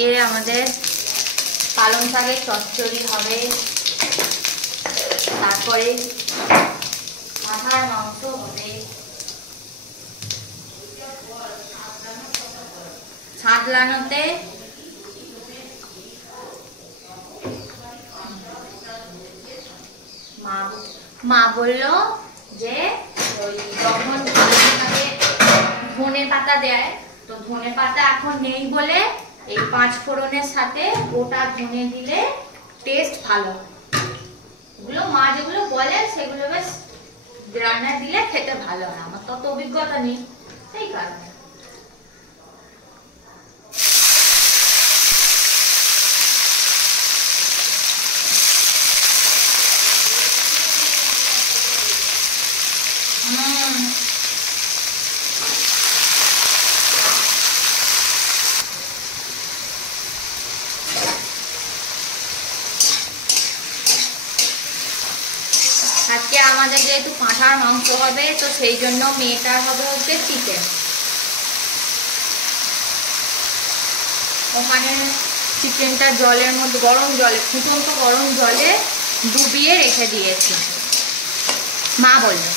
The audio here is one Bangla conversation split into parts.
আজকে আমাদের পালং শাকের চচ্চড়ি হবে, তারপরে পাঁঠার মাংস হবে, ছাদলানোতে মা বললো যে ওই যখন ধনে পাতা দেয়, তো ধনে পাতা এখন নেই বলে এই 5 ফোড়নের সাথে গোটা ধনে দিলে টেস্ট ভালো। এগুলো মা যেগুলো বলে সেগুলো বেশ রান্না দিলে খেতে ভালো হয়। আমার তত অভিজ্ঞতা নেই, সেই কারণে। আজকে আমাদের যেহেতু পাঁঠার মাংস হবে, তো সেই জন্য মেয়েটার হবে হচ্ছে চিকেন। ওখানে চিকেনটা জলের মধ্যে, গরম জলে, ফুটন্ত গরম জলে ডুবিয়ে রেখে দিয়েছি, মা বললো।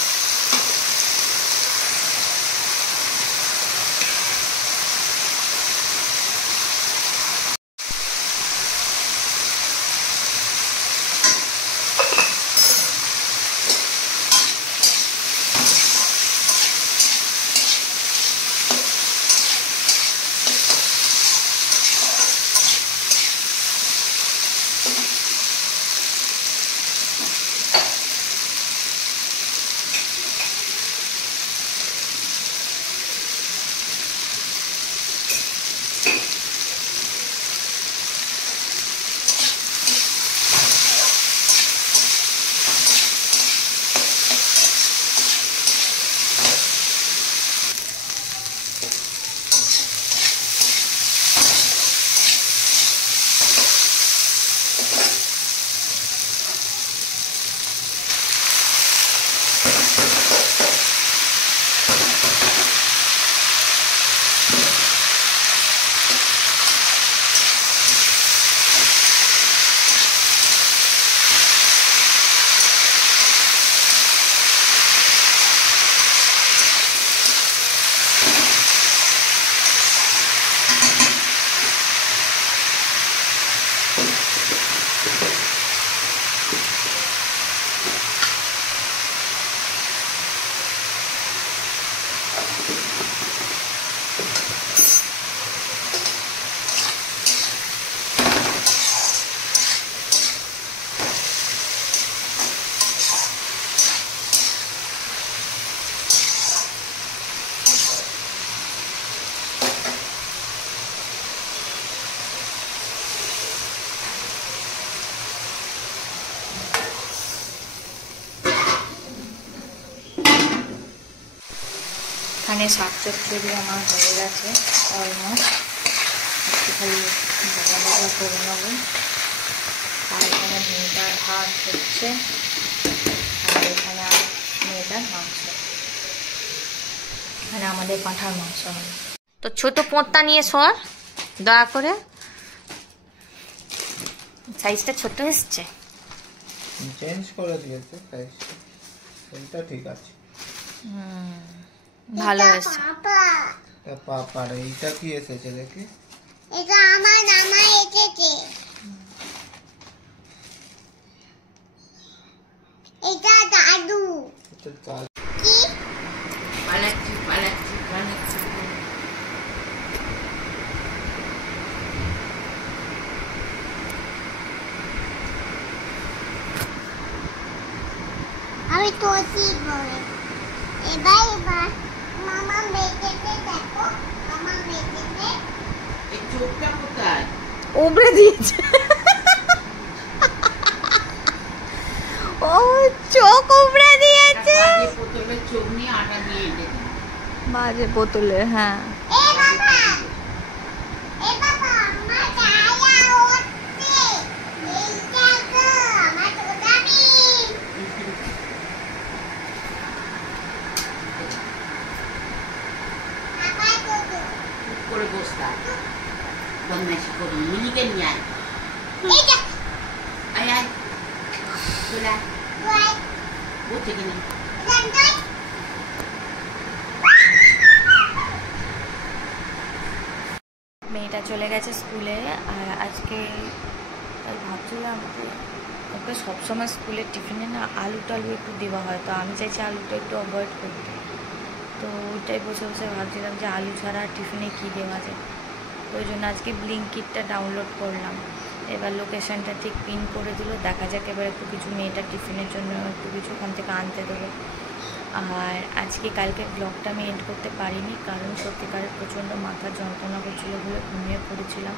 এখানে শাক চচ্চড়ি আমার হয়ে গেছে অলমোস্ট, একটু খালি ভাজা ভাজা করে নেবো। আর এখানে মেয়েটার ভাত হচ্ছে, আর এখানে মেয়েটার মাংস, এখানে আমাদের পাঁঠার মাংস হবে। তো ছোট পোঁতটা নিয়ে সর দয়া করে, সাইজটা ছোট এসছে, চেঞ্জ করে দিয়েছে সাইজটা, এটা ঠিক আছে। ভালো হয়েছে। পাপা এইটা কি এসেছে দেখি, এটা আমার নামা এসেছে, এটা দাদু। কি পালাচ্ছি পালাচ্ছি পালাচ্ছি। আমি তোছি বলে এবার মামা বেঁচেছে, দেখো মামা বেঁচেছে। এই চোখটা কোথায় উবড়ে দিয়েছে, ও চোখ উবড়ে দিয়েছে। বোতলের চোখ নিয়ে আটা দিয়ে এঁটে দিই। বাজে বোতলের, হ্যাঁ। এ বাবা আমার ছায়া উঠছে, এইটা তো আমার তোদাবি। করে বসতা বদমাইশি করি চলে আয়। Right. বসে কিনা Then that. মেয়েটা চলে গেছে স্কুলে। আর আজকে তাই ভাবছিলাম যে ওকে সবসময় স্কুলের টিফিনে না আলু টালু একটু দেওয়া হয়, তো আমি চাইছি আলুটা একটু অ্যাভয়েড করতে। তো ওইটাই বসে বসে ভাবছিলাম যে আলু ছাড়া টিফিনে কী দেওয়া যায়। তো ওই জন্য আজকে ব্লিঙ্কিটটা ডাউনলোড করলাম। এবার লোকেশানটা ঠিক পিন করে দিল, দেখা যাক এবার একটু কিছু মেয়েটার টিফিনের জন্য একটু কিছু ওখান থেকে আনতে দেবো। আর আজকে কালকে ব্লগটা আমি এন্ড করতে পারিনি, কারণ সত্যিকারের প্রচণ্ড মাথার যন্ত্রণা করছিলো বলে ঘুমিয়ে পড়েছিলাম।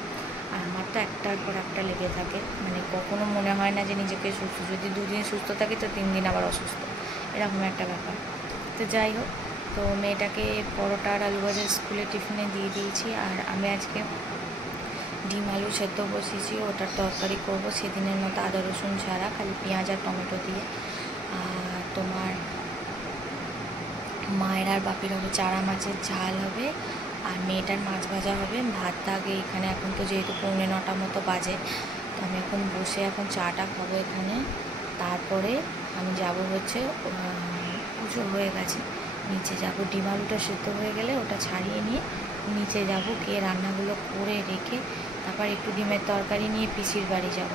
আর আমার তো একটার পর একটা লেগে থাকে, মানে কখনো মনে হয় না যে নিজেকে সুস্থ, যদি 2 দিন সুস্থ থাকি তো 3 দিন আবার অসুস্থ, এরকম একটা ব্যাপার। তো যাই হোক, তো মেয়েটাকে পরোটা আর আলু ভাজা স্কুলে টিফিনে দিয়ে দিয়েছি। আর আমি আজকে ডিম আলু সেদ্ধ বসিয়েছি, ওটার তরকারি করবো সেদিনের মতো, আদা রসুন ছাড়া, খালি পেঁয়াজ আর টমেটো দিয়ে। আর তোমার মায়ের আর বাপির হবে চারা মাছের ঝাল হবে, আর মেয়েটার মাছ ভাজা হবে। ভাতটা আগে এখানে, এখন তো যেহেতু 8:45 মতো বাজে, তো আমি এখন বসে এখন চাটা খাবো এখানে। তারপরে আমি যাব হচ্ছে, পুজো হয়ে গেছে, নিচে যাব। ডিম আলুটা সেদ্ধ হয়ে গেলে ওটা ছাড়িয়ে নিয়ে নিচে যাব, গিয়ে রান্নাগুলো করে রেখে তারপর একটু ডিমের তরকারি নিয়ে পিসির বাড়ি যাব।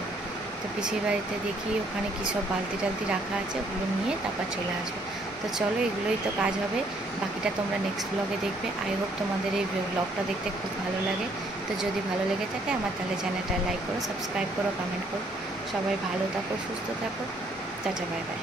তো পিসির বাড়িতে দেখি ওখানে কী সব বালতি টালতি রাখা আছে, ওগুলো নিয়ে তারপর চলে আসবো। তো চলো, এগুলোই তো কাজ হবে, বাকিটা তোমরা নেক্সট ব্লগে দেখবে। আই হোপ তোমাদের এই ব্লগটা দেখতে খুব ভালো লাগে। তো যদি ভালো লেগে থাকে আমার তাহলে চ্যানেলটা লাইক করো, সাবস্ক্রাইব করো, কমেন্ট করো। সবাই ভালো থাকো, সুস্থ থাকো, টাটা, বাই বাই।